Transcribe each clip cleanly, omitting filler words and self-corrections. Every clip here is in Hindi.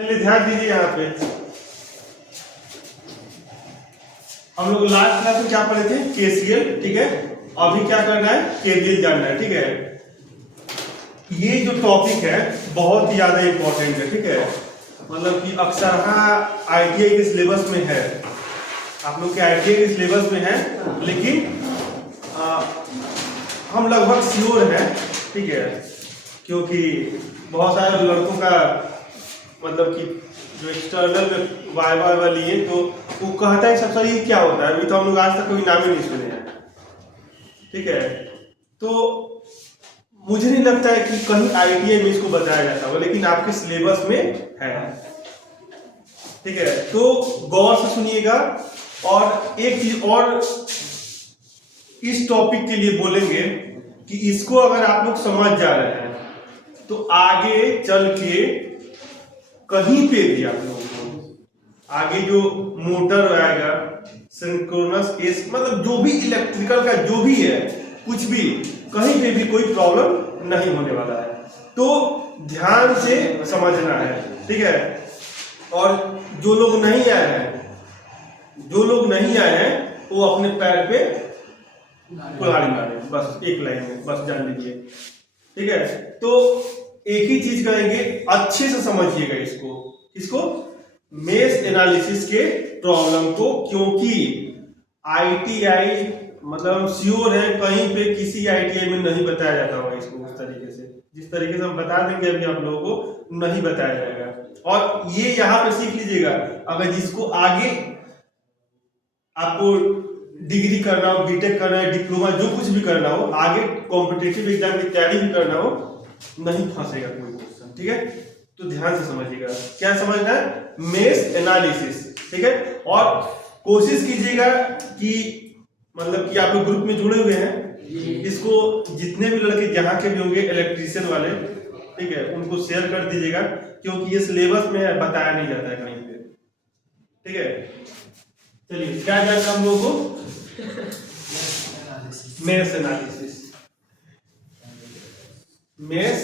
चलिए ध्यान दीजिए यहाँ पे हम लोग लास्ट क्लास में क्या पढ़े थे, केसीएल। ठीक है, अभी क्या करना है, केवीएल जानना है। ठीक है, ये जो टॉपिक है बहुत ही ज्यादा इंपॉर्टेंट है। ठीक है, मतलब कि अक्सर आईटीआई के सिलेबस में है, आप लोग के आईटीआई के सिलेबस में है, लेकिन हम लगभग श्योर हैं। ठीक है, क्योंकि बहुत सारे लड़कों का मतलब कि जो एक्सटर्नल में वाइवा लिए तो वो कहता है सब सर ये क्या होता है, अभी तो हम लोग आज तक कोई नाम ही नहीं सुने हैं। ठीक है, तो मुझे नहीं लगता है कि कहीं आईटीआई में इसको बताया जाता होगा, लेकिन आपके सिलेबस में है। ठीक है, तो गौर से सुनिएगा। और एक चीज और इस टॉपिक के लिए बोलेंगे कि इसको अगर आप लोग समझ जा रहे हैं तो आगे चल के कहीं पे भी आप लोगों को आगे जो मोटर आएगा, सिंक्रोनस केस, मतलब जो भी इलेक्ट्रिकल का जो भी है, कुछ भी कहीं पे भी कोई प्रॉब्लम नहीं होने वाला है। तो ध्यान से समझना है। ठीक है, और जो लोग नहीं आए हैं वो अपने पैर पे कुल्हाड़ी मारे, बस एक लाइन में, बस जान लीजिए। ठीक है, तो एक ही चीज करेंगे, अच्छे से समझिएगा इसको मेश एनालिसिस के प्रॉब्लम को, क्योंकि आईटीआई मतलब श्योर है कहीं पे किसी आईटीआई में नहीं बताया जाता होगा इसको उस तरीके से, जिस तरीके से हम बता देंगे अभी आप लोगों को नहीं बताया जाएगा। और ये यहाँ पे सीख लीजिएगा, अगर जिसको आगे आपको डिग्री करना हो, बीटेक करना है, डिप्लोमा जो कुछ भी करना हो, आगे कॉम्पिटिटिव एग्जाम की तैयारी भी करना हो, नहीं फंसेगा कोई क्वेश्चन। ठीक है, तो ध्यान से समझिएगा क्या समझना है, मेश एनालिसिस। ठीक है, और कोशिश कीजिएगा कि मतलब कि आप लोग ग्रुप में जुड़े हुए हैं, इसको जितने भी लड़के जहाँ के भी होंगे इलेक्ट्रीशियन वाले, ठीक है, उनको शेयर कर दीजिएगा, क्योंकि ये सिलेबस में बताया नहीं जाता है कहीं पे। ठीक है, चलिए क्या जानना हम लोगों को, मेश एनालिसिस। मेश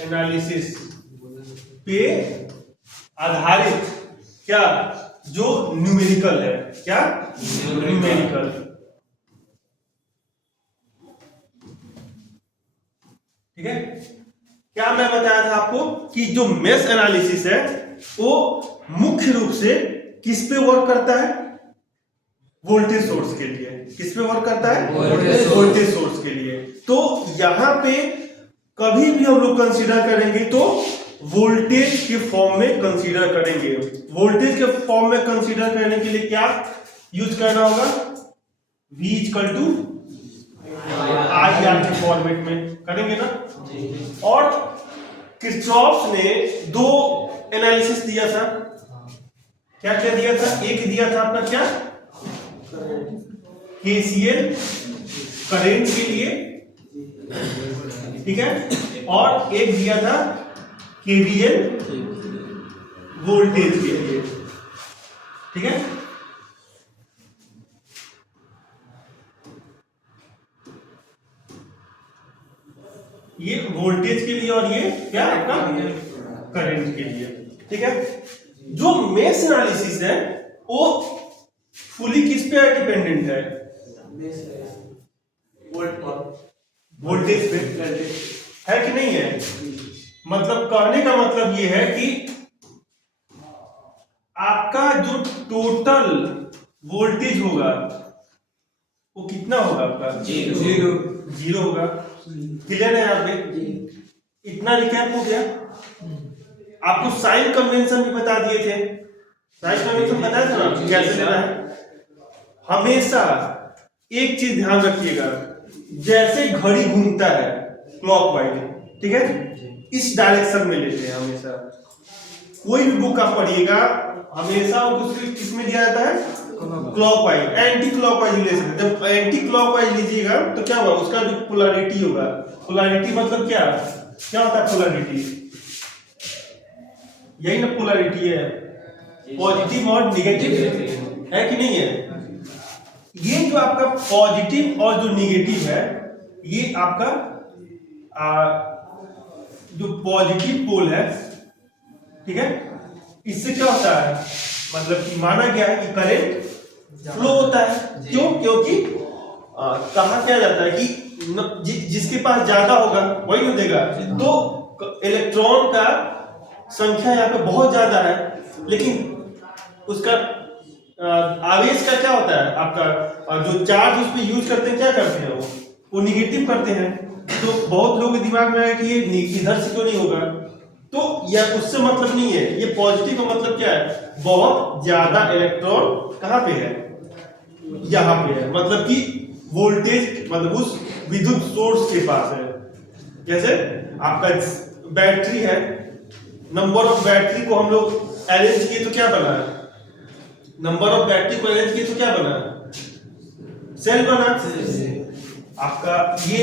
एनालिसिस पे आधारित क्या, जो न्यूमेरिकल है, क्या न्यूमेरिकल। ठीक है, क्या मैं बताया था आपको कि जो मेश एनालिसिस है वो मुख्य रूप से किस पे वर्क करता है, वोल्टेज सोर्स के लिए। किस पे वर्क करता है, वोल्टेज सोर्स के लिए। तो यहां पे कभी भी हम लोग कंसीडर करेंगे तो वोल्टेज के फॉर्म में कंसीडर करेंगे। वोल्टेज के फॉर्म में कंसीडर करने के लिए क्या यूज करना होगा, V = IR के फॉर्मेट में करेंगे ना। और किरचॉफ ने दो एनालिसिस दिया था, क्या क्या दिया था, एक दिया था आपका क्या, केसीएल करंट के लिए, ठीक है, और एक दिया था केवीएल वोल्टेज के लिए। ठीक है, ये वोल्टेज के लिए और ये क्या आपका करंट के लिए। ठीक है, जो मेश एनालिसिस है वो फुली किस पे डिपेंडेंट है, वोल्टेज पे है कि नहीं है। मतलब कहने का मतलब ये है कि आपका जो टोटल वोल्टेज होगा वो कितना होगा, आपका जीरो होगा। क्लियर है यहाँ पे, इतना रिकैप हो गया। आपको साइन कन्वेंशन भी बता दिए थे, साइन कन्वेंशन बताया था ना कैसे लेना है। हमेशा एक चीज ध्यान रखिएगा, जैसे घड़ी घूमता है क्लॉकवाइज, ठीक है, इस डायरेक्शन में लेते हैं हमेशा। कोई भी बुक आप पढ़िएगा हमेशा उसको किस में दिया जाता है, क्लॉकवाइज। एंटी क्लॉकवाइज ले सकते हैं। जब एंटी क्लॉकवाइज लीजिएगा तो क्या होगा, उसका जो पोलैरिटी होगा, पोलैरिटी मतलब क्या होता है पोलैरिटी, यही ना पोलैरिटी है, पॉजिटिव और निगेटिव, है कि नहीं है। ये जो आपका पॉजिटिव और जो निगेटिव है, ये आपका जो पॉजिटिव पोल है ठीक है। इससे क्या होता है, मतलब कि माना गया है कि करंट फ्लो होता है। क्यों? क्योंकि कहा क्या जाता है कि जिसके पास ज्यादा होगा वही न देगा। तो इलेक्ट्रॉन का संख्या यहाँ पे बहुत ज्यादा है, लेकिन उसका आवेश का क्या होता है आपका, जो चार्ज उस पर यूज करते हैं क्या करते हैं वो निगेटिव करते हैं। तो बहुत लोगों के दिमाग में है कि ये इधर से क्यों नहीं होगा, तो यह उससे मतलब नहीं है। ये पॉजिटिव का मतलब क्या है, बहुत ज्यादा इलेक्ट्रॉन कहाँ पे है, यहाँ पे है, मतलब कि वोल्टेज मतलब उस विद्युत सोर्स के पास है। जैसे आपका बैटरी है, नंबर ऑफ बैटरी को हम लोग अरेंज किए तो क्या बना, नंबर ऑफ बैटरी को अरेंज किए तो क्या बना, सेल बना। आपका ये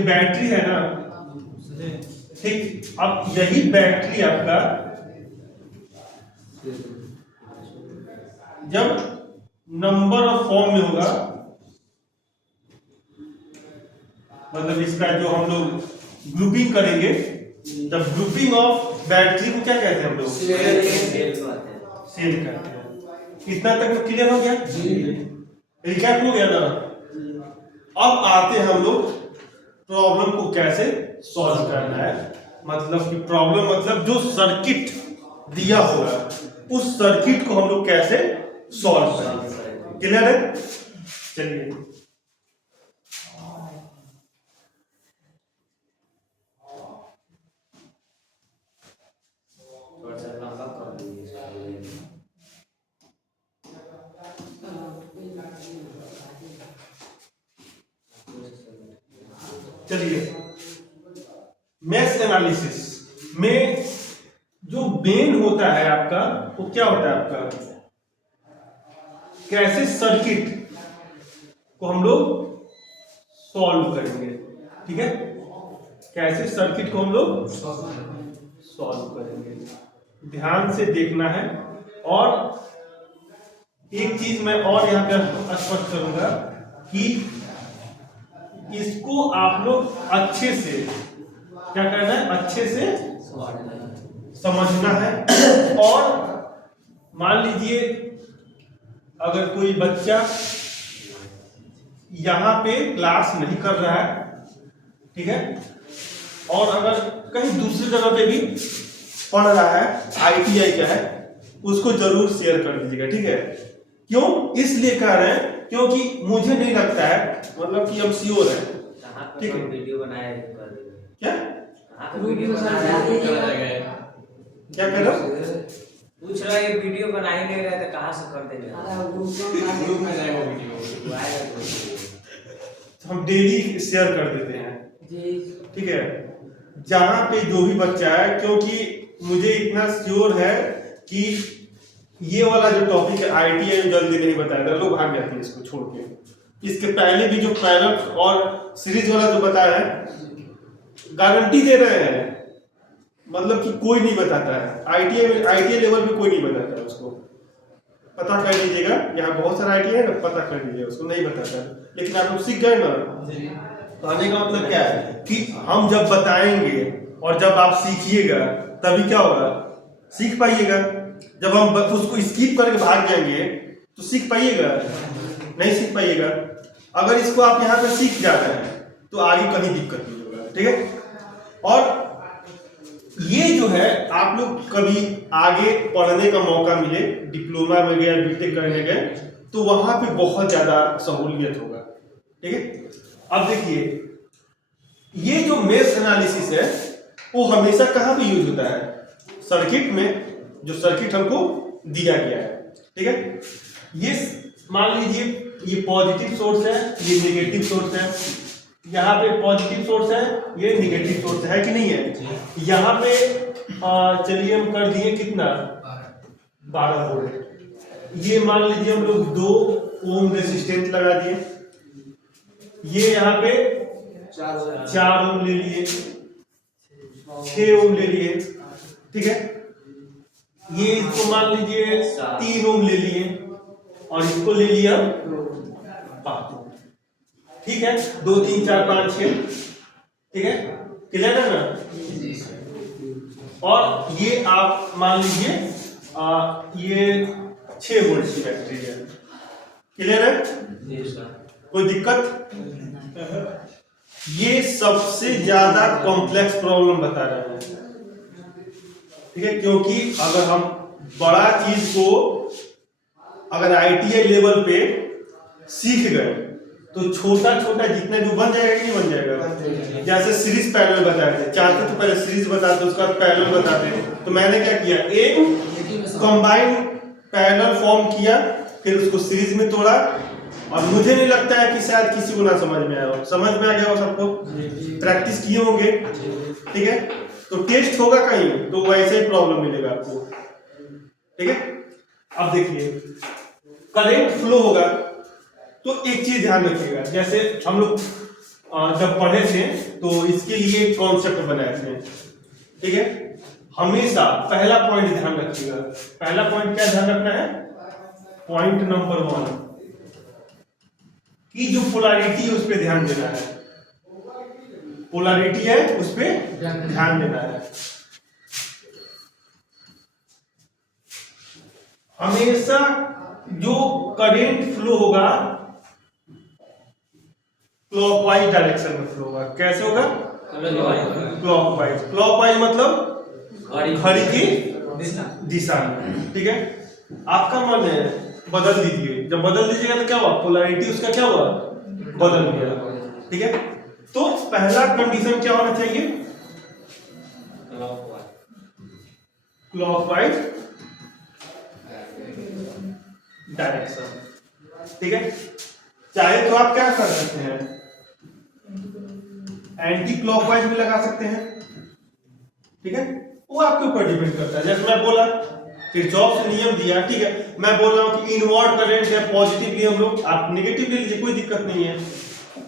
बैटरी है ना, ठीक। अब यही बैटरी आपका जब नंबर ऑफ फॉर्म में होगा, मतलब इसका जो हम लोग ग्रुपिंग करेंगे, जब ग्रुपिंग ऑफ बैटरी को क्या कहते हैं हम लोग, सेल कहते हैं। इतना तक क्लियर हो गया, रिकैप हो गया ना। अब आते हैं हम लोग प्रॉब्लम को कैसे सॉल्व करना है, मतलब कि प्रॉब्लम मतलब जो सर्किट दिया होगा उस सर्किट को हम लोग कैसे सॉल्व करेंगे। क्लियर है? चलिए चलिए मेश एनालिसिस में जो मेन होता है आपका, वो क्या होता है आपका, कैसे सर्किट को हम लोग सॉल्व करेंगे। ठीक है, कैसे सर्किट को हम लोग सॉल्व करेंगे, ध्यान से देखना है। और एक चीज मैं और यहाँ पे स्पष्ट करूंगा कि इसको आप लोग अच्छे से क्या करना है, अच्छे से समझना है। और मान लीजिए अगर कोई बच्चा यहाँ पे क्लास नहीं कर रहा है, ठीक है, और अगर कहीं दूसरी जगह पे भी पढ़ रहा है, ITI का है, उसको जरूर शेयर कर दीजिएगा। ठीक है, क्यों इसलिए कह रहे हैं क्योंकि मुझे नहीं लगता है, मतलब कि हम श्योर है। ठीक है, वीडियो बनाया क्या वीडियो क्या कह रहा हूँ, पूछ रहा है, वीडियो बना ही नहीं रहा तो कहाँ से कर देंगे, ग्रुप में जाएगा वीडियो हम डेली शेयर कर देते हैं। ठीक है, जहां पे जो भी बच्चा है, क्योंकि मुझे इतना श्योर है कि ये वाला जो टॉपिक है ITI में जल्दी नहीं बताया था, लोग भाग जाते हैं इसको छोड़ के। इसके पहले भी जो पैरल और सीरीज वाला जो बताया है, गारंटी दे रहे हैं, मतलब कि कोई नहीं बताता है। ITI लेवल पे कोई नहीं बताता है, उसको पता कर लीजिएगा। यहाँ बहुत सारा ITI है ना, पता कर लीजिएगा, उसको नहीं बताता है। लेकिन आप लोग सीख गए ना, कहने का मतलब क्या है कि हम जब बताएंगे और जब आप सीखिएगा तभी क्या होगा, सीख पाइएगा। जब हम उसको स्किप करके भाग जाएंगे तो सीख पाइएगा, नहीं सीख पाइएगा। अगर इसको आप यहाँ पे सीख जा रहे हैं तो आगे कहीं दिक्कत नहीं होगा। ठीक है, और ये जो है आप लोग कभी आगे पढ़ने का मौका मिले, डिप्लोमा में गए, BTech करने गए, तो वहां पे बहुत ज्यादा सहूलियत होगा। ठीक है, अब देखिए ये जो मेश एनालिसिस है वो हमेशा कहाँ पे यूज होता है, सर्किट में, जो सर्किट हमको दिया गया है। ठीक है, ये मान लीजिए ये पॉजिटिव सोर्स है, ये नेगेटिव सोर्स है, यहाँ पे पॉजिटिव सोर्स है, ये नेगेटिव सोर्स है कि नहीं है। यहाँ पे चलिए हम कर दिए कितना, 12 वोल्ट। ये मान लीजिए हम लोग 2 ओम रेजिस्टेंस लगा दिए, ये यहाँ पे 4 ओम ले लिए, 6 ओम ले लिए। ठीक है, ये इसको मान लीजिए 3 ओम ले लिए, और इसको ले लिया 5 ओम। ठीक है, 2 3 4 5 6। ठीक है, क्लियर है ना। और ये आप मान लीजिए ये 6 वोल्ट की बैटरी है। क्लियर है? कोई दिक्कत? ये सबसे ज्यादा कॉम्प्लेक्स प्रॉब्लम बता रहे हैं, ठीक है, क्योंकि अगर हम बड़ा चीज को अगर ITI लेवल पे सीख गए तो छोटा छोटा जितना जो बन जाएगा कि नहीं बन जाएगा। जैसे सीरीज पैरेलल बताए थे, चाहते तो पहले सीरीज बताते उसका पैरेलल बताते, तो मैंने क्या किया, एक कंबाइन पैरेलल फॉर्म किया, फिर उसको सीरीज में तोड़ा, और मुझे नहीं लगता है कि शायद किसी को ना समझ में आया हो। समझ में आ गया हो सबको? प्रैक्टिस किए होंगे, ठीक है। तो टेस्ट होगा कहीं तो वैसे ही प्रॉब्लम मिलेगा आपको, ठीक है। अब देखिए करंट फ्लो होगा तो एक चीज ध्यान रखिएगा, जैसे हम लोग जब पढ़े थे तो इसके लिए कॉन्सेप्ट बनाए थे, ठीक है। हमेशा पहला पॉइंट ध्यान रखिएगा। पहला पॉइंट क्या ध्यान रखना है? पॉइंट नंबर 1 की जो पोलैरिटी है उस पर ध्यान देना है। पोलैरिटी है उस पर ध्यान देना है। हमेशा जो करंट फ्लो होगा क्लॉकवाइज डायरेक्शन में फ्लो होगा। कैसे होगा? क्लॉकवाइज। क्लॉकवाइज मतलब घड़ी की दिशा में, ठीक है। आपका मन है बदल दीजिए, जब बदल दीजिएगा तो क्या हुआ, पोलैरिटी उसका क्या हुआ, बदल गया, ठीक है। तो पहला कंडीशन क्या होना चाहिए, क्लॉकवाइज डायरेक्शन, ठीक है। चाहे तो आप क्या कर सकते हैं, एंटी क्लॉकवाइज भी लगा सकते हैं, ठीक है। वो आपके ऊपर डिपेंड करता है। जैसे मैं बोला किरचॉफ से नियम दिया, ठीक है। मैं बोल रहा हूं कि इनवर्ड करंट है, पॉजिटिवली हम लोग, आप नेगेटिव ले लीजिए, कोई दिक्कत नहीं है।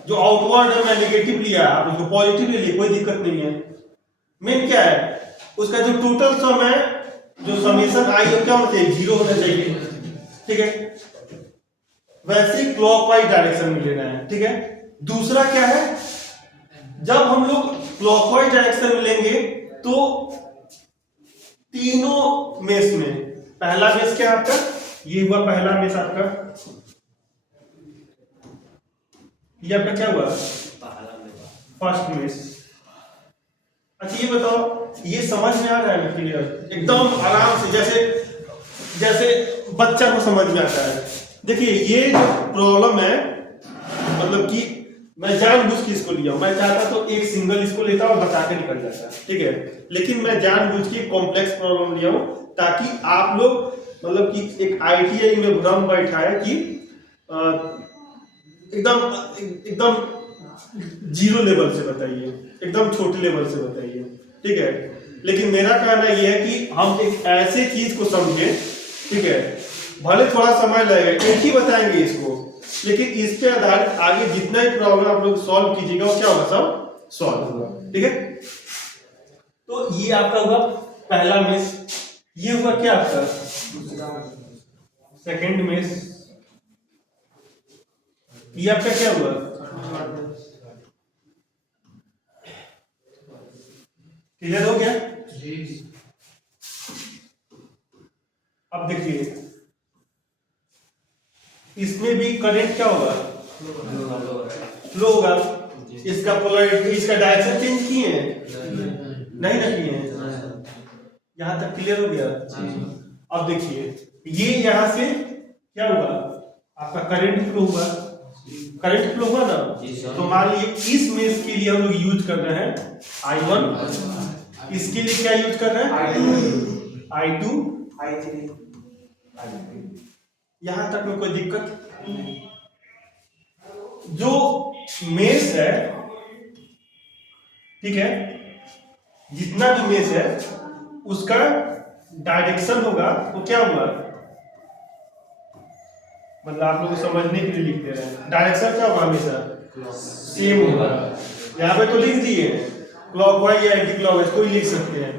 जो आउटवर्ड है मैं नेगेटिव लिया, आप उसको पॉजिटिव ले लीजिए, कोई दिक्कत नहीं है। मेन क्या है, उसका जो टोटल सम है, जो समेशन आई है क्या होना चाहिए, 0 होना चाहिए, ठीक है। वैसे ही क्लॉकवाइज डायरेक्शन में लेना है, ठीक है। दूसरा क्या है, जब हम लोग क्लॉकवाइज डायरेक्शन में लेंगे तो तीनों मेष में, पहला मेष क्या आपका, ये हुआ पहला मेष आपका, ये आपका क्या हुआ, फर्स्ट मेष। अच्छा ये बताओ, ये समझ में आ रहा है ना क्लियर, एकदम आराम से, जैसे बच्चा को समझ में आता है। देखिए ये जो प्रॉब्लम है, मतलब कि मैं जानबूझ के इसको लिया हूं, मैं चाहता तो एक सिंगल इसको लेता और बता के निकल जाता, ठीक है। लेकिन मैं जानबूझ के कॉम्प्लेक्स प्रॉब्लम लिया हूं ताकि आप लोग मतलब कि एक ITI में भ्रम बैठा है कि एकदम 0 लेवल से बताइए, एकदम छोटे लेवल से बताइए, ठीक है। लेकिन मेरा कहना यह है कि हम एक ऐसे चीज को समझे, ठीक है, भले थोड़ा समय लगेगा, एक ही बताएंगे इसको, लेकिन इस पे आधारित आगे जितना ही प्रॉब्लम आप लोग सॉल्व कीजिएगा वो क्या होगा, सब सॉल्व होगा, ठीक है। तो ये आपका हुआ पहला मेष, ये हुआ क्या आपका सेकंड मेष, ये आपका क्या हुआ, क्लियर हो गया। अब देखिए इसमें भी करंट क्या होगा, फ्लो होगा। इसका पोलैरिटी, इसका डायरेक्शन चेंज किए हैं, नहीं ना किए हैं, यहां तक क्लियर हो गया। अब देखिए ये यहां से क्या हुआ, आपका करंट फ्लो हुआ, करंट फ्लो हुआ ना। तो मान लीजिए इस मेष के लिए हम लोग यूज कर रहे हैं I1, इसके लिए क्या यूज कर रहे हैं, I2, I3। यहां तक में कोई दिक्कत, जो मेष है, ठीक है, जितना भी मेष है उसका डायरेक्शन होगा वो क्या हुआ, मतलब आप लोग को समझने के लिए लिख दे रहे हैं, डायरेक्शन क्या होगा, हमेशा सेम होगा। यहाँ पे तो लिख दिए क्लॉकवाइज या एंटी क्लॉकवाइज, कोई लिख सकते हैं।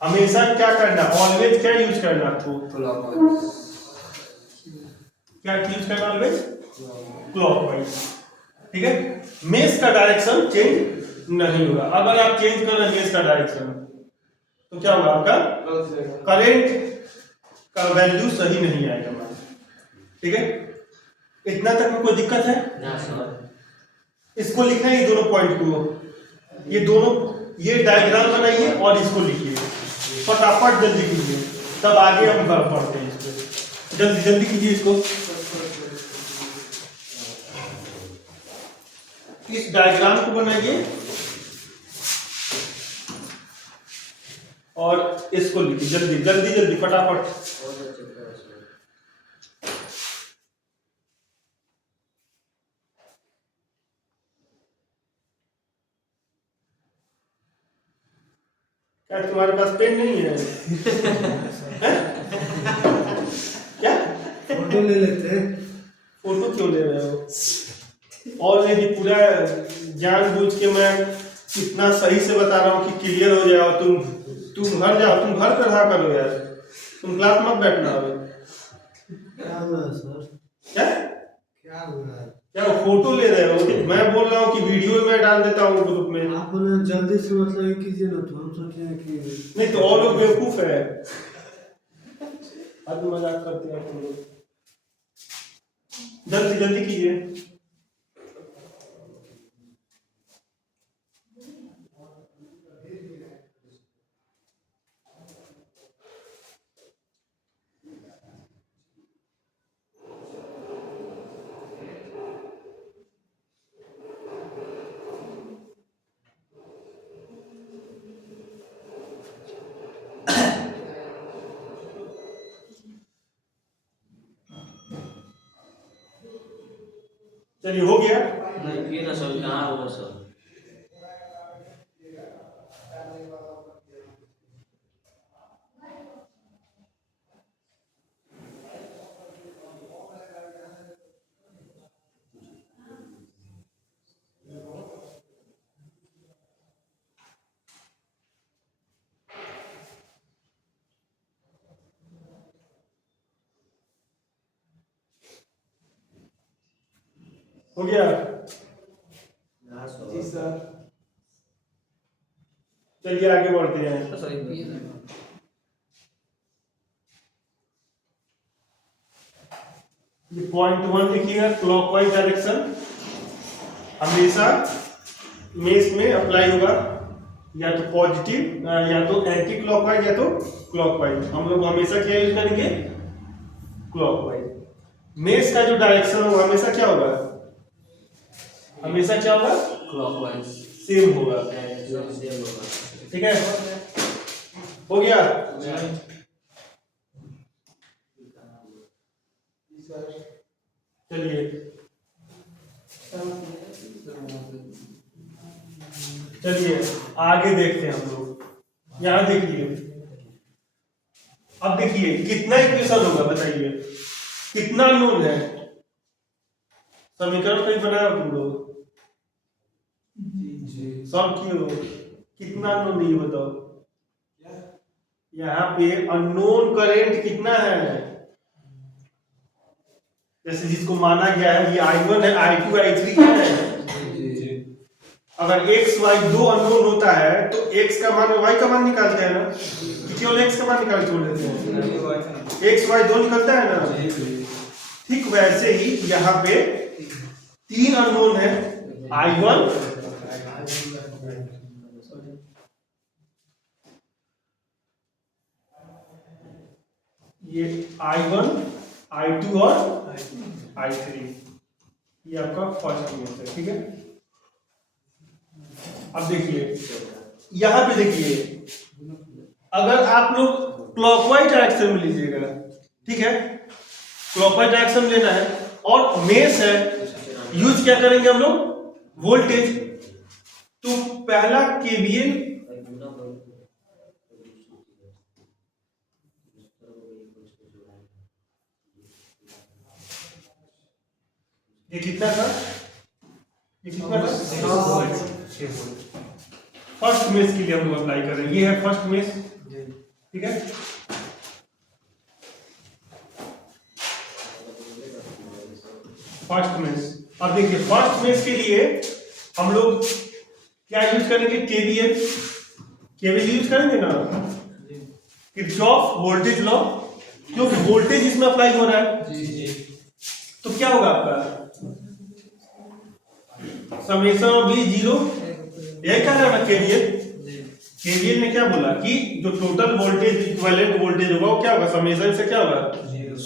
हमेशा क्या करना, ऑलवेज क्या यूज करना, क्या यूज करना, ऑलवेज क्लॉकवाइज, ठीक है। मेष का डायरेक्शन चेंज नहीं होगा। अगर आप चेंज कर रहे हैं मेष का डायरेक्शन तो क्या होगा आपका करंट का वैल्यू सही नहीं आएगा हमारा। ठीक है, इतना तक में कोई दिक्कत है? इसको लिखना है, ये दोनों पॉइंट को, ये दोनों, ये डायग्राम बनाइए और इसको लिखिए फटाफट, जल्दी कीजिए, तब आगे हम पढ़ते हैं इसको। जल्दी जल्दी कीजिए इसको। इस डायग्राम को बनाइए और इसको लिखिए, जल्दी जल्दी जल्दी फटाफट। क्या तुम्हारे पास पेन नहीं है? हैं? क्या फोटो ले लेते हैं। फोटो क्यों ले रहे हो? और यदि पूरा जानबूझ के मैं इतना सही से बता रहा हूँ कि क्लियर हो जाओ, तुम घर जाओ, तुम घर पे रहा करो यार, तुम क्लास मत बैठना हो। क्या हुआ सर? क्या क्या हुआ? क्या फोटो ले रहे हो? मैं बोल रहा हूँ कि वीडियो में डाल देता हूँ ग्रुप में। आप बोले जल्दी से मतलब ये कीजिए ना, तो हम सोचे कि नहीं तो और लोग बेवकूफ है, आज मजाक करते हैं तुम लोग। जल्दी जल्दी कीजिए। चलिए हो गया। नहीं ये ना सर, कहाँ होगा सर? हो गया जी सर। चलिए आगे बढ़ते हैं। ये पॉइंट 1 लिखिएगा, क्लॉकवाइज डायरेक्शन हमेशा मेष में अप्लाई होगा, या तो पॉजिटिव या तो एंटी क्लॉकवाइज या तो क्लॉकवाइज। हम लोग हमेशा क्या यूज करेंगे? क्लॉकवाइज। मेष का जो डायरेक्शन होगा हमेशा क्या होगा? हमेशा क्या होगा? क्लॉकवाइज सेम होगा। सेम होगा। ठीक है, हो गया। चलिए चलिए आगे देखते हैं हम लोग। यहाँ देखिए, अब देखिए कितना इक्वेशन होगा बताइए, कितना नोन है? समीकरण कहीं बनाया तुम लोग? सब क्यों? कितना नोन ये बताओ। यहाँ पे अननोन करंट कितना है? जैसे जिसको माना गया है ये I1 है, I2 I3 है। अगर x y दो अननोन होता है तो x का मान y का मान निकालते हैं ना, केवल x का मान निकाल छोड़ देते हैं। x y दो निकलता है ना। ठीक वैसे ही यहाँ पे तीन अननोन है, I1 ये I1 I2 और I3, ये आपका फर्स्ट केस है। ठीक है, अब देखिए यहां पे देखिए, अगर आप लोग क्लॉकवाइज डायरेक्शन में लीजिएगा, ठीक है, क्लॉकवाइज डायरेक्शन लेना है और मेष है, यूज क्या करेंगे हम लोग? वोल्टेज। तो पहला केवीएल, ये कितना था? ये कितना था? फर्स्ट मेष के लिए हम लोग अप्लाई कर रहे हैं। ये है फर्स्ट मेष, ठीक है। फर्स्ट मेष। अब देखिए फर्स्ट मेष के लिए हम लोग क्या यूज करेंगे? केवीएल। केवीएल यूज करेंगे ना, किरचॉफ वोल्टेज लॉ, क्योंकि वोल्टेज इसमें अप्लाई हो रहा है, तो क्या होगा आपका समेशन ऑफ V 0, यही कह रहा है ना केवीएल। केवीएल ने क्या बोला कि जो टोटल वोल्टेज इक्विवेलेंट वोल्टेज होगा वो क्या होगा, समेशन से क्या होगा,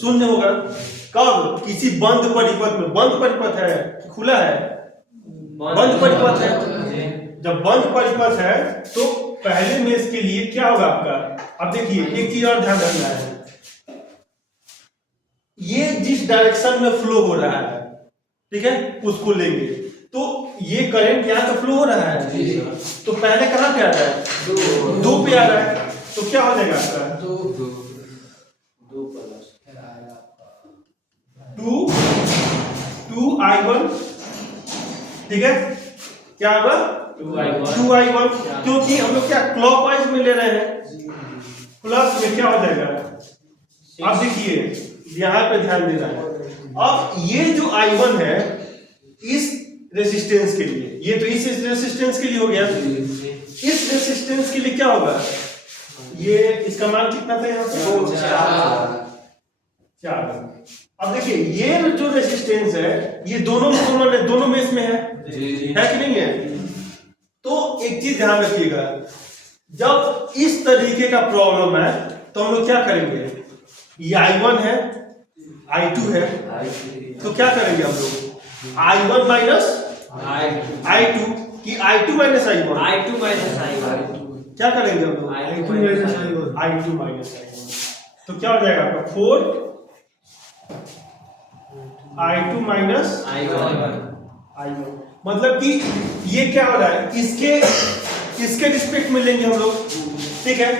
शून्य होगा। कब, किसी बंद परिपथ में, बंद परिपथ है कि खुला है, बंद परिपथ है, जब बंद परिपथ है तो पहले मेष के लिए क्या होगा आपका, अब देखिए एक चीज और ध्यान रखना है, ये जिस डायरेक्शन में फ्लो हो रहा है, ठीक है, उसको लेंगे तो ये करंट यहाँ से फ्लो हो रहा है, तो पहले कहाँ पे आ रहा है, 2 पे आ रहा है, तो क्या हो जाएगा आपका 2i1, ठीक है, क्या होगा 2i1, क्योंकि हम लोग क्या क्लॉकवाइज में ले रहे हैं, प्लस में क्या हो जाएगा, अब देखिए यहाँ पे ध्यान देना है। अब ये जो i1 है इस रेसिस्टेंस के लिए, ये तो इस रेसिस्टेंस के लिए हो गया, इस रेसिस्टेंस के लिए क्या होगा, ये इसका मान कितना था यहाँ पे 4। अब देखिए ये जो रेसिस्टेंस है ये दोनों में इसमें है कि नहीं है। तो एक चीज ध्यान रखिएगा, जब इस तरीके का प्रॉब्लम है तो हम लोग क्या करेंगे, ये i1 है, i2 है, तो क्या करेंगे हम लोग, i1 माइनस i2 कि i2 माइनस i1, क्या करेंगे हम लोग, i2 माइनस i1, तो क्या हो जाएगा आपका 4 i2 माइनस i1, मतलब कि ये क्या हो रहा है, इसके रिस्पेक्ट में लेंगे हम लोग, ठीक है,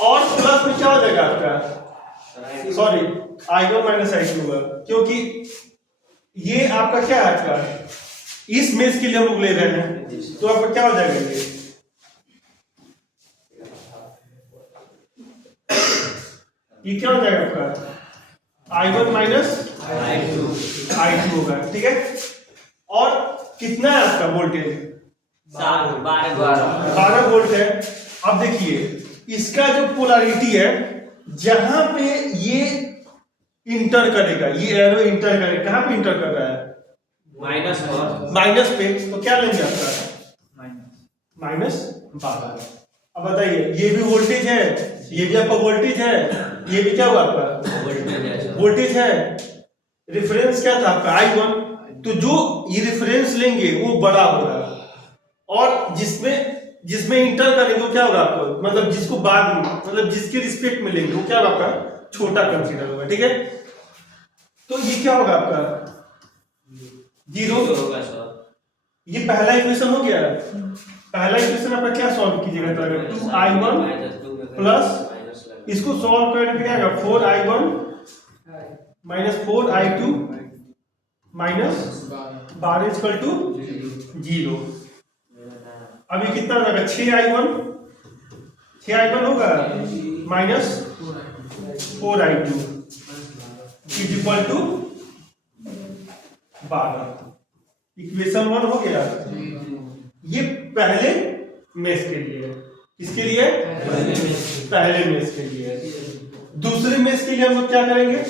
और प्लस में क्या हो जाएगा आपका, सॉरी i1 माइनस i2 होगा, क्योंकि ये आपका क्या है, आपका इस मेष के लिए हम लोग ले रहे हैं, तो आपका क्या हो जाएगा, ये क्या हो जाएगा आपका i1 माइनस i2 होगा, ठीक है, और कितना है आपका वोल्टेज 12 वोल्ट है। अब देखिए इसका जो पोलैरिटी है, जहां पे ये इंटर करेगा, ये एरो इंटर करेगा, कहां पे इंटर कर रहा है, माइनस पे, तो क्या लेंगे आपका -12। अब बताइए ये भी वोल्टेज है, ये भी आपका वोल्टेज है, ये भी क्या हुआ आपका वोल्टेज है, रेफरेंस क्या था आपका i1, तो जो ये रेफरेंस लेंगे वो बड़ा होगा, और जिसमें इंटर करेंगे वो क्या होगा आपको, मतलब जिसको बाद में, मतलब जिसके रिस्पेक्ट में लेंगे वो क्या होगा आपका छोटा कंसीडर होगा, ठीक है। तो ये क्या होगा आपका 0 होगा सर। ये पहला इक्वेशन हो गया, पहला इक्वेशन आपका क्या सॉल्व कीजिएगा, 2i1 प्लस इसको सॉल्व करने पे क्या आएगा 4i1 minus 4i2 minus 12 equal to 0। अभी कितना हो जाएगा 6i1 होगा minus 4i2 is equal to 12। Equation 1 हो गया। ये पहले मेष के लिए है, किसके लिए, पहले मेष के लिए। दूसरे मेष के लिए हम लोग क्या करेंगे,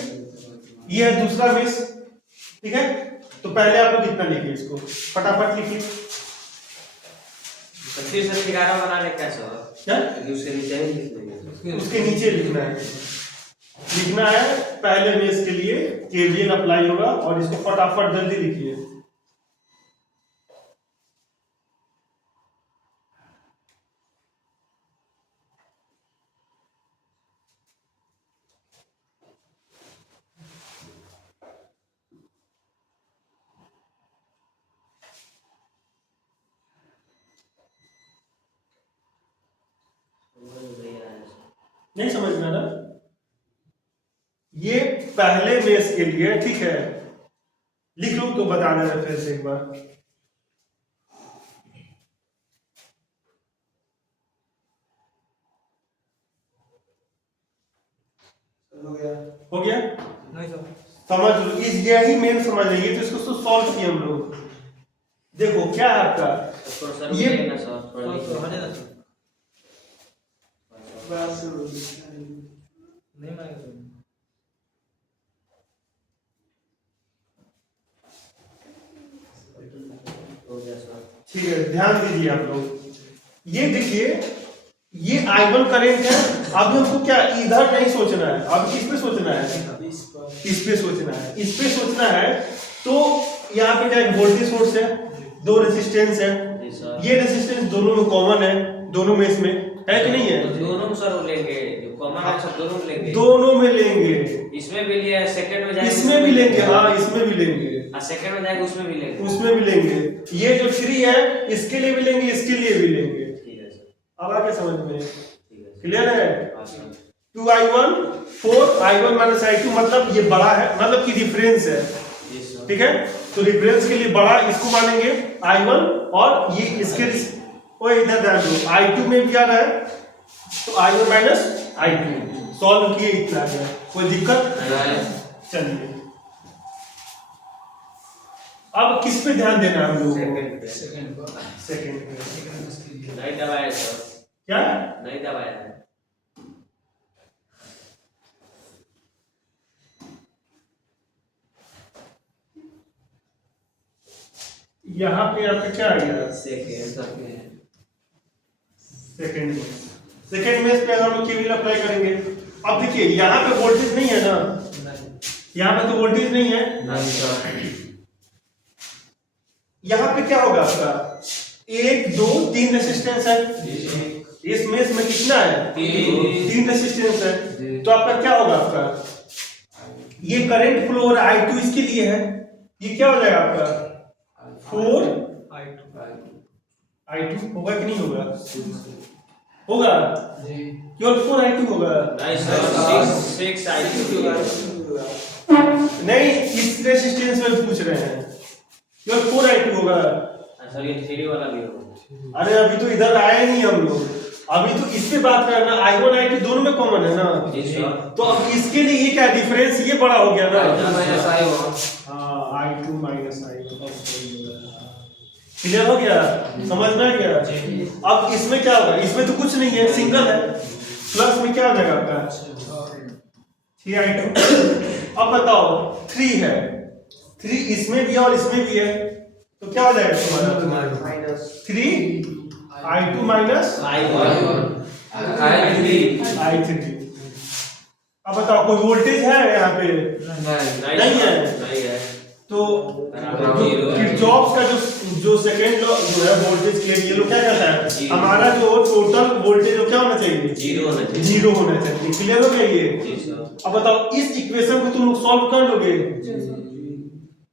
ये है दूसरा मेष, ठीक है। तो पहले आप लोग कितना लिखिए, इसको फटाफट लिखिए। 25 से 11 बनाने का सर, क्या उसके नीचे ही लिख देंगे, उसके नीचे लिखना है पहले मेष के लिए केवीएल अप्लाई होगा, और इसको फटाफट जल्दी लिखिए। नहीं समझ में आ रहा, ये पहले मेष के लिए, ठीक है, लिख लो तो बता देना फिर से एक बार। हो गया नहीं सर, समझ लो, इस यही मेन समझ लीजिए। तो इसको सॉल्व किए हम लोग, देखो क्या है आपका, ये नहीं मांगे तुम। हो गया सर। ठीक है, ध्यान दीजिए आप लोग। ये देखिए, ये I1 करंट है। अब हमको क्या इधर नहीं सोचना है, अब किस पे सोचना है? इस पे सोचना है, इस पे सोचना है। तो यहाँ पे क्या वोल्टेज सोर्स है, दो रेजिस्टेंस है। जी सर। ये रेजिस्टेंस दोनों में कॉमन है, दोनों में इसमें है कि नहीं है? तो दोनों में सर लेंगे, जो कॉमन है सब दोनों में लेंगे। दोनों में लेंगे, इसमें भी लिया, सेकंड में जाएगा इसमें भी लेंगे, हाँ इसमें भी लेंगे, और सेकंड में जाएगा उसमें भी लेंगे। उसमें भी लेंगे। ये जो 3 है इसके लिए भी लेंगे, इसके लिए भी लेंगे। ठीक है सर। अब आगे समझ में ठीक है। क्लियर है? हाँ sir. 2I1 4I1 minus I2 मतलब ये बड़ा है, मतलब कि रिफरेंस है। जी सर। ठीक है, तो रिफरेंस के लिए बड़ा इसको मानेंगे I1, और ये इसके ओ इधर ध्यान दो, I2 में भी आ रहा है तो I1 माइनस I2 सॉल्व किए, इतना है, कोई दिक्कत नहीं। चलिए अब किस पे ध्यान देना है हम लोगों को? सेकंड पे। सेकंड पे। नहीं दबाया सर, क्या नहीं दबाया है। यहाँ पे आपका क्या आ गया? सेकंड। सेकंड में, सेकंड में पे हम लोग केवीएल अप्लाई करेंगे। अब देखिए यहाँ पे वोल्टेज नहीं है ना, यहाँ पे तो वोल्टेज नहीं है। नहीं सर। यहाँ पे क्या होगा आपका? 1 2 3 रेजिस्टेंस है, इसमें कितना है? 3 रेजिस्टेंस है। तो आपका क्या होगा? आपका ये करंट फ्लो हो रहा है I2 इसके लिए है, ये क्या हो जाएगा आपका? 4 I2 होगा कि नहीं होगा? होगा, केवल 4 I2 होगा। नहीं सर, 6 I2 नहीं, इस रेजिस्टेंस में पूछ रहे हैं, केवल 4 I2 होगा। सर ये 3 वाला भी होगा। अरे अभी तो इधर आए नहीं हम लोग, अभी तो इस पे बात करना। I1 I2 दोनों में कॉमन है ना, जी सर। तो अब इसके लिए ये क्या डिफरेंस, ये बड़ा हो गया ना। -I1। I2 minus I1 clear हो गया, समझ में आ गया? अब इसमें क्या होगा? इसमें तो कुछ नहीं है, सिंगल है, प्लस में क्या हो जाएगा आपका? 3 I2। अब बताओ 3 है, 3 इसमें भी है और इसमें भी है, तो क्या हो जाएगा तुम्हारा? 3 I2 माइनस I3। अब बताओ कोई वोल्टेज है यहाँ पे? नहीं है। तो किरचॉफ का जो सेकंड लॉ जो है वोल्टेज के, ये लोग क्या कहता है? हमारा जो टोटल वोल्टेज क्या होना चाहिए? 0 होना चाहिए। क्लियर हो गया ये? अब बताओ इस इक्वेशन को तुम लोग सॉल्व कर लोगे?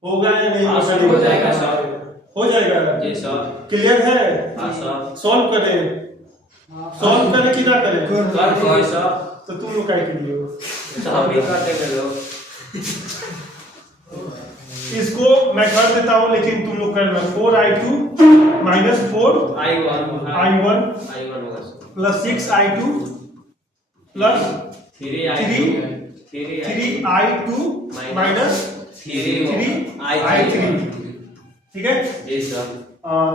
होगा या नहीं? हो जाएगा सर। हो जाएगा। जी सर। क्लियर है? हाँ सर। सॉल्व करें, सॉल्व करें कि ना करें? कर दो सर। तो तुम लोग क्या के लिए हो? तो हम भी करते थे लोग। इसको मैं कर देता हूं, लेकिन तुम लोग करना। 4 I2 माइनस 4 I1 I1 होगा sir. Plus 6 I2 plus 3 I2 minus 3 I3। ठीक है, जी सर।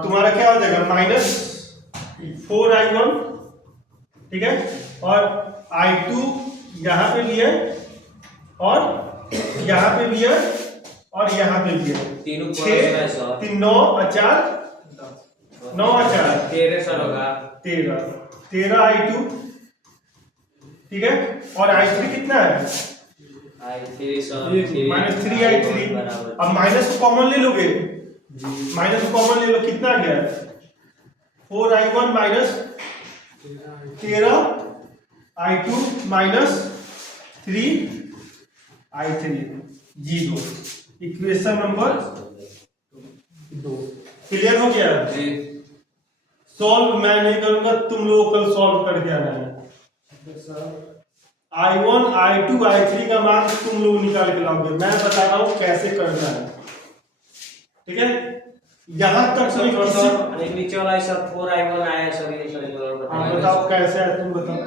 तुम्हारा क्या हो जाएगा? माइनस 4 I1, ठीक है, और I2 यहाँ पे भी है, और यहाँ पे भी है, और यहाँ पे भी है। तीनों 6 3 9 और 4 9 और 4 13 सर होगा। 13 I2, ठीक है, और I3 कितना है? I3 sir minus 3 I3। अब माइनस को कॉमन ले लोगे, माइनस को कॉमन ले लो, कितना आ गया? 4 I1 minus 13 I2 minus 3 I3 0। Equation number 2 clear हो गया? सॉल्व मैं नहीं करूंगा, तुम लोगों को कल सॉल्व करके आना है। I1 I2 I3 का मान तुम लोग निकाल के लाओगे, मैं बता रहा हूं कैसे करना है। ठीक है, यहां तक सर किसी नीचे वाला सर 4 I1 आया सर, ये सर बताओ कैसे है, तुम बताओ।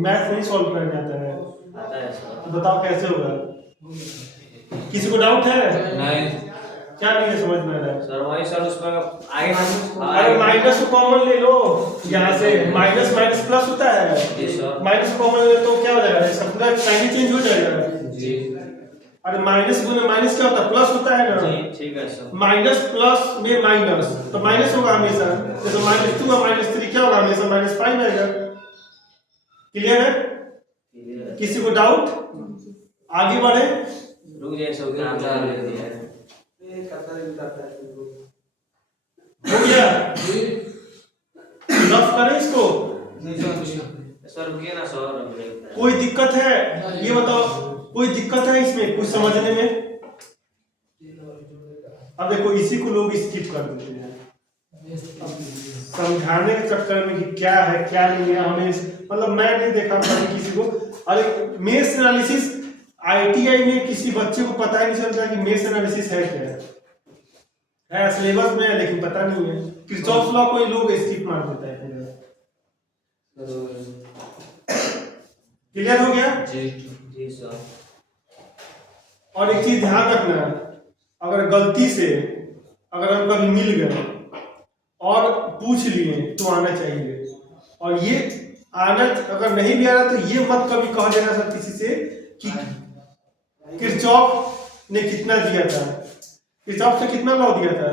मैथ नहीं सॉल्व करने आता है, आता है सर। बताओ कैसे होगा? किसी को डाउट है? नहीं। क्या नहीं है समझ में आ रहा है? सर वही सर उसमें आएगा अरे माइनस को कॉमन ले लो, यहाँ से माइनस माइनस प्लस होता है, जी सर। माइनस को कॉमन ले तो क्या हो जाएगा, सब पूरा साइन चेंज हो जाएगा। जी अरे माइनस गुने माइनस क्या होता है, प्लस होता है ना। जी ठीक है सर। माइनस प्लस में माइनस तो माइनस होगा हमेशा, जैसे -2 और -3 क्या होगा हमेशा -5 आएगा। क्लियर है? किसी को डाउट? आगे बढ़े। रुक जाइए सर, काम चालू कर दिया है। हो गया, रफ करें इसको। सर रुकिए ना सर। कोई दिक्कत है ये बताओ, कोई दिक्कत है इसमें कुछ समझने में? अब देखो इसी को लोग स्किप कर देते हैं समझाने के चक्कर में कि क्या है क्या नहीं है। हमें मतलब मैं नहीं देखा कभी किसी को। अरे मेश एनालिसिस आईटीआई में किसी बच्चे को पता ही नहीं चलता कि मेश एनालिसिस है क्या है सिलेबस में है लेकिन पता नहीं है। किरचॉफ लॉ कोई लोग स्किप मार देता है। क्लियर हो गया? जी सर। और एक चीज ध्यान रखना, अगर गलती से अगर हम कभी मिल गए और पूछ लिए तो आना चाहिए। और ये आना अगर नहीं भी आ रहा तो ये मत कभी कह देना सर किसी से कि किरचॉफ ने कितना दिया था, किरचॉफ से कितना लॉ दिया था,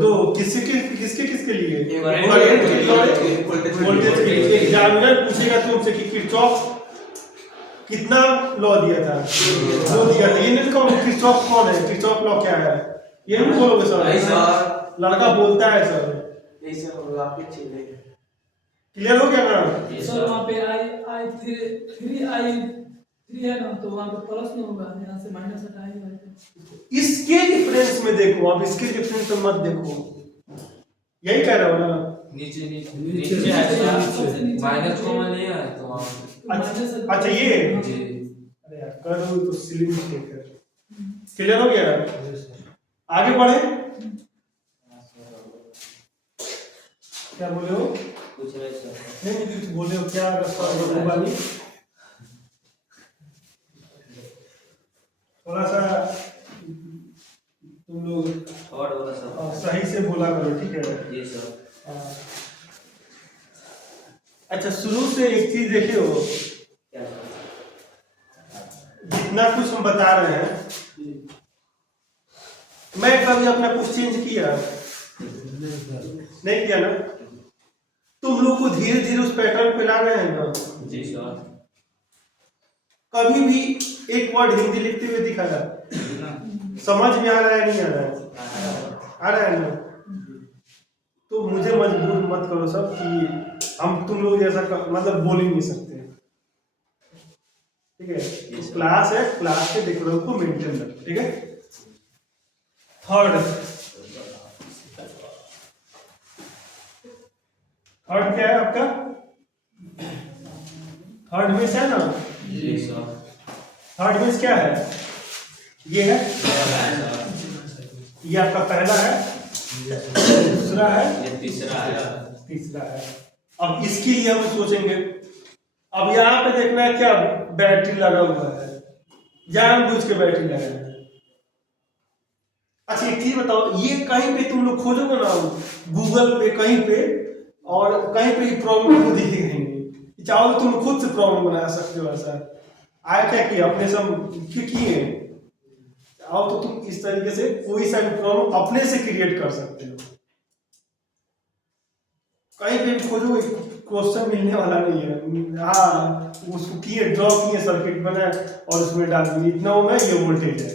दो। किसके लिए? करंट के लिए, वोल्टेज के लिए। एग्जामिनर पूछेगा तुमसे कि किरचॉफ कितना लॉ दिया था, दो दिया था। ये नहीं कहो किरचॉफ कौन है, किरचॉफ लॉ क्या है, ये नहीं बोलोगे सर। लड़का बोलता है सर। क्लियर हो गया ना? सर वहाँ पे I3 है ना, तो वहाँ पे प्लस नहीं होगा, यहाँ से माइनस हटाएंगे। इसके डिफरेंस में देखो, अब इसके डिफरेंस में मत देखो। यही कह रहा हो ना? नीचे है माइनस कॉमन नहीं है तो वहाँ अच्छा ये जी। अरे यार कर दो तो सिलिंग कर। क्लियर हो गया? आगे बढ़े। क्या बोले हो? कुछ नहीं सर। नहीं कुछ बोले हो क्या? बानी थोड़ा सा तुम लोग और बोला सर। सही से बोला करो, ठीक है? जी सर। अच्छा शुरू से एक चीज देखे हो, क्या सर? जितना कुछ हम बता रहे हैं मैं कभी अपना कुछ चेंज किया नहीं किया ना? तुम लोग को धीरे धीरे उस पैटर्न पे ला रहे हैं ना? जी सर। कभी भी एक वर्ड हिंदी लिखते हुए दिखा रहा, समझ में आ रहा है नहीं आ रहा है? आ रहा है ना? तो मुझे मजबूर मत करो सब कि हम तुम लोग जैसा मतलब बोल ही नहीं सकते, ठीक है? क्लास है, क्लास के डेकोरम को मेंटेन रखो, ठीक है? थर्ड क्या है आपका? थर्ड में है ना? जी सर। थर्ड में क्या है? ये है, ये आपका पहला है, दूसरा है, ये तीसरा है। तीसरा है। अब इसके लिए हम सोचेंगे। अब यहाँ पे देखना है क्या बैटरी लगा हुआ है, जानबूझ के बैटरी लगा है। अच्छा एक चीज बताओ, ये कहीं पे तुम लोग खोजोगे ना गूगल पे कहीं पे, और कहीं पे प्रॉब्लम खुद ही दिखेंगे। चाहो तो तुम खुद से प्रॉब्लम बना सकते हो। ऐसा आया क्या किया अपने सब क्यों किए? आओ तो तुम इस तरीके से कोई सा भी प्रॉब्लम अपने से क्रिएट कर सकते हो। कहीं पे भी खोजोगे क्वेश्चन मिलने वाला नहीं है। हाँ उसको किए, ड्रॉ किए, सर्किट बनाए और उसमें डाल दिए इतना हो ये वोल्टेज है,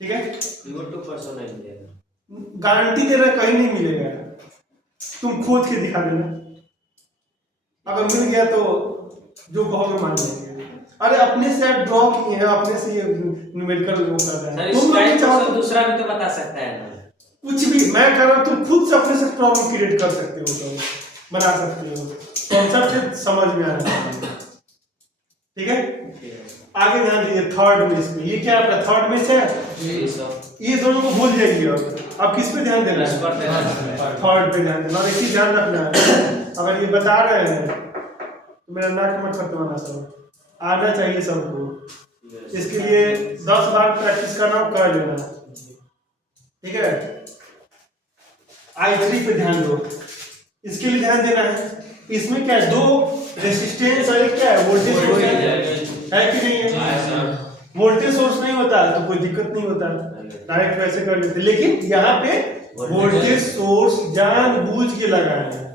ठीक है? YouTube नहीं मिलेगा, गारंटी दे रहा कहीं नहीं मिलेगा, तुम खोज के दिखा देना। अगर मिल गया तो जो कहोगे मान लेंगे। अरे अपने से आप ड्रॉ किए हैं, अपने से ये न्यूमेरिकल वो कर रहे हैं। तुम नहीं चाहो तो दूसरा भी तो बता सकता है ना। कुछ भी मैं कर रहा हूँ, तुम खुद से अपने से प्रॉब्लम क्रिएट कर सकते हो, तो बना सकते हो। कॉन्सेप्ट समझ में आ रहा है, ठीक है? आगे ध्यान दीजिए थर्ड में। इसमें ये क्या आपका थर्ड में है? ये दोनों को भूल जाइए। अब किस पे ध्यान देना है? थर्ड पे ध्यान देना। और इसी ध्यान रखना है, अगर ये बता रहे हैं तो मेरा नाक मत खटवाना, सब आना चाहिए सबको। इसके लिए 10 बार प्रैक्टिस करना, कर लेना। ठीक है। I3 पे ध्यान दो, इसके लिए ध्यान देना है। इसमें क्या है, दो रेसिस्टेंस और एक क्या है वोल्टेज सोर्स है कि नहीं है। वोल्टेज सोर्स नहीं होता तो कोई दिक्कत नहीं होता, डायरेक्ट वैसे कर लेते, लेकिन यहाँ पे वोल्टेज सोर्स जानबूझ के लगाए हैं।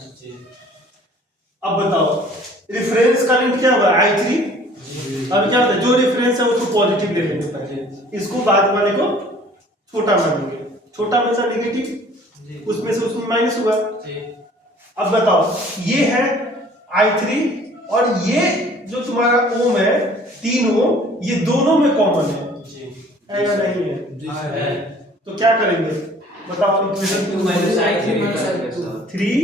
अब बताओ रेफरेंस करंट क्या हुआ I3। अब क्या होता है, जो रेफरेंस है उसको पॉजिटिव ले लेंगे पहले, इसको बाद वाले को छोटा मानेंगे, छोटा में से नेगेटिव, उसमें से उसमें माइनस हुआ। अब बताओ ये है I3 और ये जो तुम्हारा ओम है 3 ओम, ये दोनों में कॉमन है या नहीं है? तो क्या करेंगे बताओ, इक्वेशन 2 minus I3 3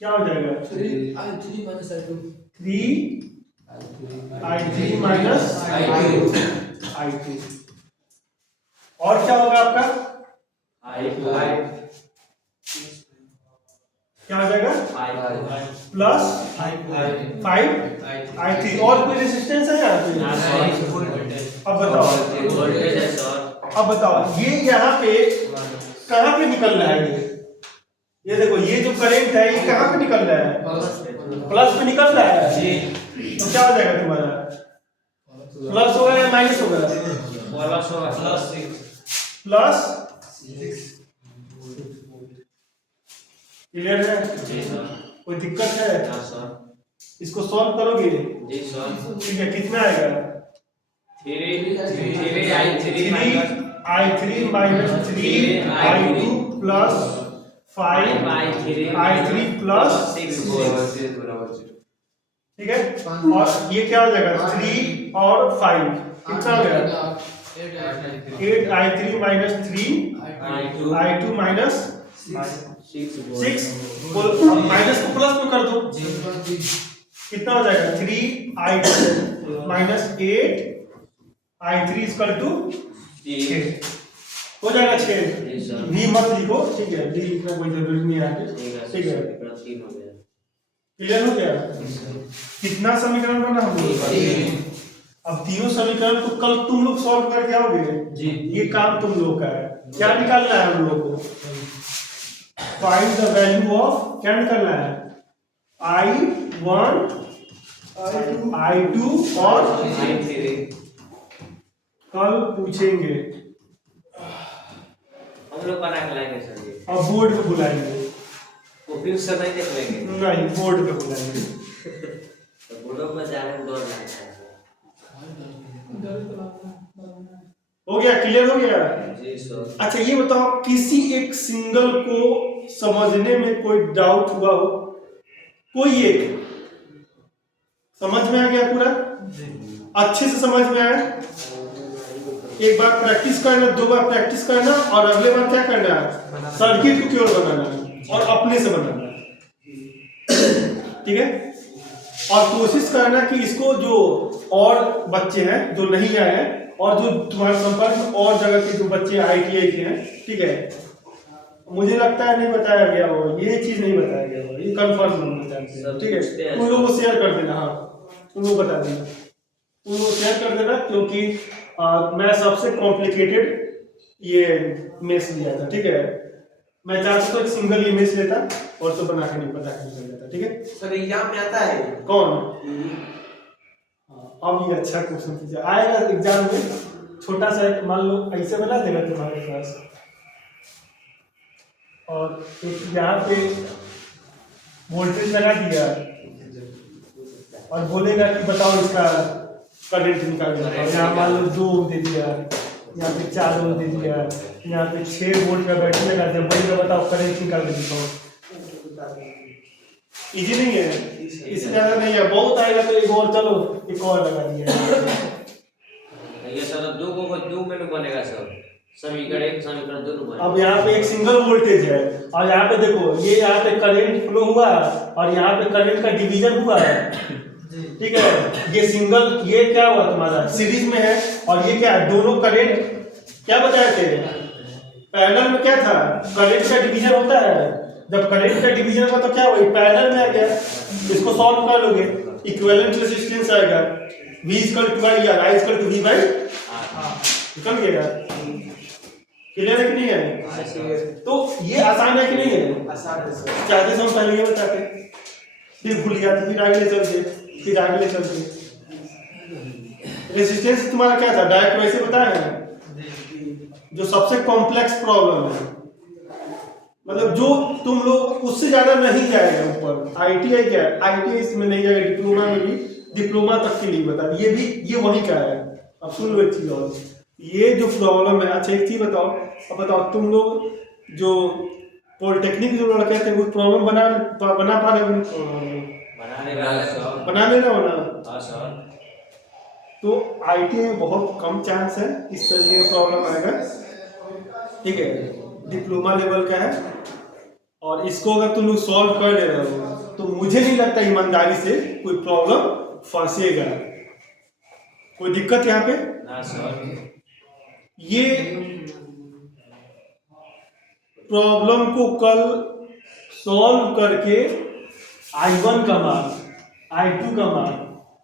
क्या हो जाएगा, 3 I3 माइनस I2। और क्या होगा आपका, क्या हो जाएगा प्लस 5 I3। और कोई रेजिस्टेंस है यहाँ पे? अब बताओ ये यहाँ पे कहाँ पे निकल रहा है, ये देखो ये जो करंट है ये कहाँ पे निकल रहा है, प्लस पे निकल रहा है। तो क्या हो जाएगा तुम्हारा, प्लस होगा या माइनस होगा, प्लस 6। क्लियर है, कोई दिक्कत है? इसको सॉल्व करोगे? ठीक है, कितना आएगा, 3 minus 3 I2 plus 5 I3 plus 6। ठीक है, और ये क्या हो जाएगा 3 और 5 कितना हो गया, 8 I3 minus 3 I2 minus 6। Minus को प्लस में कर दो, कितना हो जाएगा 3 I2 minus 8 I3 equal to 6 हो जाएगा 6। v मत लिखो, ठीक है, v लिखना कोई जरूरी नहीं है, ठीक है। क्लियर हो गया, कितना समीकरण बना हम लोग, अब तीनों समीकरण को कल तुम लोग सॉल्व करके आओगे, ये काम तुम लोग का है। क्या निकालना है हम लोग को, फाइंड द वैल्यू ऑफ, क्या निकालना है I1 I2 और I3 कल पूछेंगे, हम लोग बना के लाएंगे सर ये, अब बोर्ड पे बुलाएंगे, वो फिर से नहीं देख लेंगे, नहीं बोर्ड पे बुलाएंगे। तो बोर्डों पर जाने में 2 लगता है। हो गया, क्लियर हो गया। जी सर। अच्छा ये बताओ, किसी एक सिंगल को समझने में कोई डाउट हुआ हो, कोई एक समझ में आ गया पूरा, अच्छे से समझ में आया? एक बार प्रैक्टिस करना, 2 बार प्रैक्टिस करना, और अगले बार क्या करना है, सर्किट को केवल बनाना है और अपने से बनाना है, ठीक है। और कोशिश करना कि इसको जो और बच्चे हैं जो नहीं आए हैं, और जो तुम्हारे संपर्क में और जगह के जो बच्चे ITI के हैं, ठीक है, मुझे लगता है नहीं बताया गया हो, ये चीज नहीं बताया गया हो, ये कंफर्म नहीं बताया, ठीक है। उन लोगों को शेयर कर देना, हाँ उन लोगों को बता देना, उन लोगों को शेयर कर देना, क्योंकि मैं सबसे कॉम्प्लिकेटेड ये मेस लिया था, ठीक है। मैं चाहता तो एक सिंगल इमेज लेता और तो बना के नहीं पता नहीं लेता, ठीक है सर। एग्जाम में आता है कौन, अब ये अच्छा क्वेश्चन कीजिए, आएगा एग्जाम में, छोटा सा एक मान लो ऐसे बना देगा तुम्हारे पास, और यहाँ पे वोल्टेज लगा दिया और बोलेगा कि बताओ इसका करंट निकाल दिया, और यहाँ मान लो 2 ओम दे दिया, यहाँ पे 4 ओम दे दिया, यहाँ पे 6 वोल्ट का बैटरी लगा दिया, बोलेगा बताओ करंट निकाल के दिखाओ। इजी नहीं है, इससे ज्यादा नहीं है, बहुत आएगा तो एक और, चलो एक और लगा दिया। ये सर 2 मेनू बनेगा सर, समीकरण 1 समीकरण 2 बनेगा। अब यहाँ पे एक सिंगल वोल्टेज है, और यहाँ पे देखो ये यहाँ पे करंट फ्लो हुआ और यहाँ पे करंट का डिवीजन हुआ है, ठीक है। ये सिंगल, ये क्या हुआ तुम्हारा सीरीज में है, और ये क्या है, दोनों करंट क्या बताए थे, पैरेलल में क्या था, करंट का डिवीजन होता है, जब करंट का डिवीजन हुआ तो क्या हुआ, पैरेलल में आ गया। इसको सॉल्व कर लोगे, इक्विवेलेंट रेजिस्टेंस आएगा, v equal to I R, I equal to V by हाँ निकल गया यार। क्लियर है कि नहीं है? तो ये आसान है कि नहीं है? आसान है सर। चाहते हम पहले ये बताते, फिर भूल गया तो फिर आगे ले चलते, फिर आगे ले चलते। रेजिस्टेंस तुम्हारा क्या था, डायरेक्ट वैसे बताया है, जो सबसे कॉम्प्लेक्स प्रॉब्लम है, मतलब जो तुम लोग उससे ज्यादा नहीं जाएगा ऊपर। आईटीआई क्या है, आईटीआई इसमें नहीं जाएगा, डिप्लोमा में भी डिप्लोमा तक के लिए बता, ये भी ये वही का है। अब सुन लो एक चीज और, ये जो प्रॉब्लम है, अच्छा एक चीज बताओ, अब बताओ तुम लोग जो पॉलिटेक्निक जो लड़के थे वो प्रॉब्लम बना पा रहे हो? बना ले रहे हो ना? हाँ सर। तो आईटीआई में बहुत कम चांस है इस तरीके का प्रॉब्लम आएगा, ठीक है? डिप्लोमा लेवल का है, और इसको अगर तुम लोग सॉल्व कर ले रहे हो तो मुझे नहीं लगता ईमानदारी से कोई प्रॉब्लम फंसेगा। कोई दिक्कत यहाँ पे? ना सर। ये प्रॉब्लम को कल सॉल्व करके I1 का मान, I2 का मान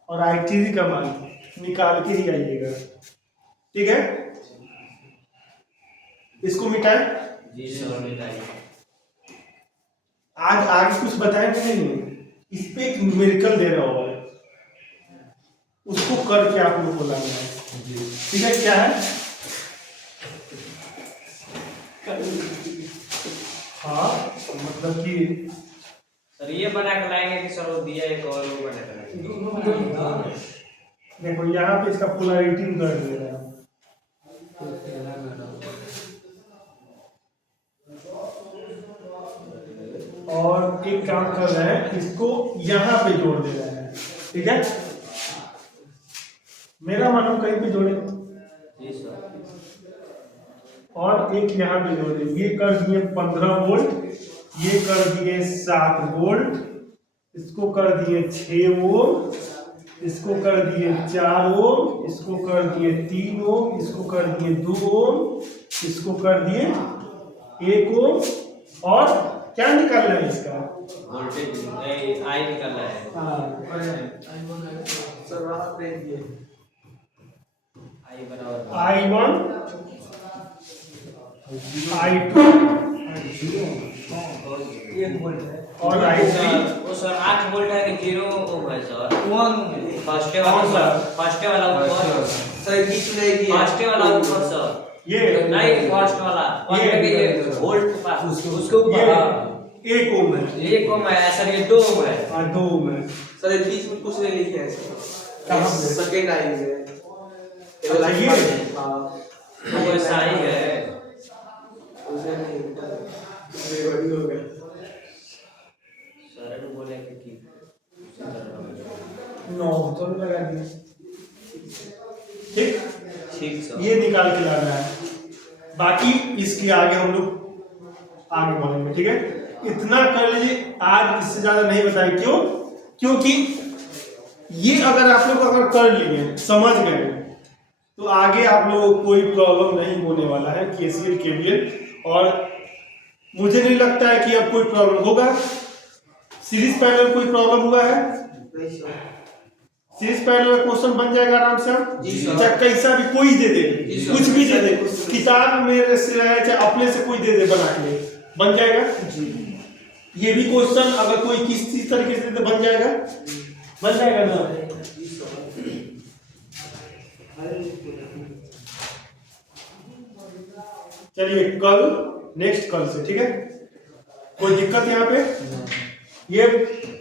और I3 का मान निकाल के ही आइएगा, ठीक है? इसको मिटाएं। जी सर मिटाइए। आज आगे कुछ बताएंगे नहीं, इस पे एक न्यूमेरिकल दे रहा होगा, उसको करके आप लोग को लाना है, ठीक है? क्या है? हाँ मतलब कि सर ये बना के लाएंगे कि सर वो दिया एक और वो बना के लाएंगे? देखो यहाँ पे इसका पोलैरिटी कर दे रहा है, और एक काम कर रहे हैं, इसको यहाँ पे जोड़ दे रहे हैं, ठीक है? मेरा मानो कहीं पे जोड़े, जी सर। और एक यहाँ पे जोड़ दे। ये कर दिए 15 वोल्ट, ये कर दिए 7 वोल्ट, इसको कर दिए 6 ओम, इसको कर दिए 4 ओम, इसको कर दिए 3 ओम, इसको कर दिए 2 ओम, इसको कर दिए 1 ओम, और क्या निकालना है इसका? वोल्टेज आई निकालना है। आई बराबर I1 I2 और I3। वो सर 8 वोल्ट है कि 0 ओम है सर? 1 फर्स्ट वाला सर, फर्स्ट वाला ऊपर सर बीच में एक फर्स्ट वाला ऊपर सर, ये नहीं फर्स्ट वाला ये वोल्ट के पास उसके ये ऊपर 1 ओम है, 1 ओम है सर, ये 2 ओम है। हाँ 2 ओम है। सर बीच में कुछ नहीं लिखे है सर, कहाँ पे? सेकंड आई है अच्छा, ये हाँ वो ऐसा ही है। उसे नहीं बड़ी हो गया सर ने बोले कि 9 तो लगा दिए, ठीक? ठीक सर। ये निकाल के लाना है, बाकी इसके आगे हम लोग आगे बढ़ेंगे, ठीक है? इतना कर लीजिए, आज इससे ज्यादा नहीं बताएं। क्यों? क्योंकि ये अगर आप लोग अगर कर लिए, समझ गए, तो आगे आप लोगों को कोई प्रॉब्लम नहीं होने वाला है केसीएल केवीएल, और मुझे नहीं लगता है कि अब कोई प्रॉब्लम होगा। सीरीज पैरेलल कोई प्रॉब्लम हुआ है? सीरीज पैरेलल का क्वेश्चन बन जाएगा आराम से, चाहे कैसा भी कोई दे दे, कुछ भी दे दे, किताब मेरे से है चाहे अपने से कोई दे दे, बना के बन जाएगा। ये भी क्वेश्चन अगर कोई किसी तरीके से दे बन जाएगा, बन जाएगा ना? चलिए कल नेक्स्ट कल से, ठीक है? कोई दिक्कत यहाँ पे? ये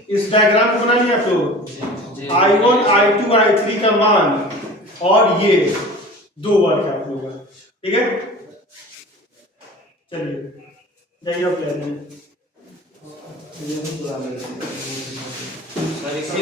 इस डायग्राम को बना लिया आप लोग, I1 I2 I3 का मान और ये 2 वर्ग है आप लोगों का, ठीक है? चलिए जाइए आप ले सर